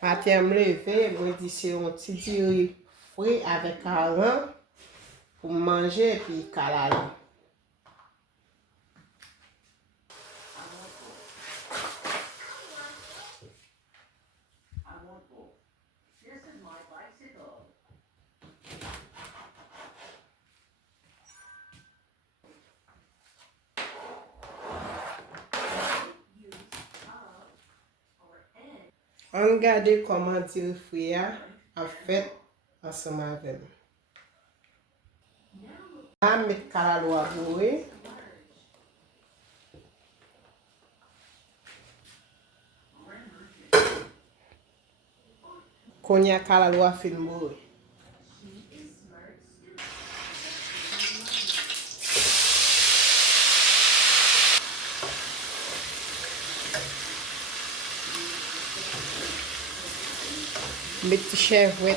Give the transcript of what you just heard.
Matin, me lever, moi, dis c'est un petit diri frit avec hareng pour manger et puis calalo. On regarde comment diri frit a fait ensemble avec nous. Là, mettre calalo à bourrer. Konya calalo a fin bourrer. Mettre chèvre.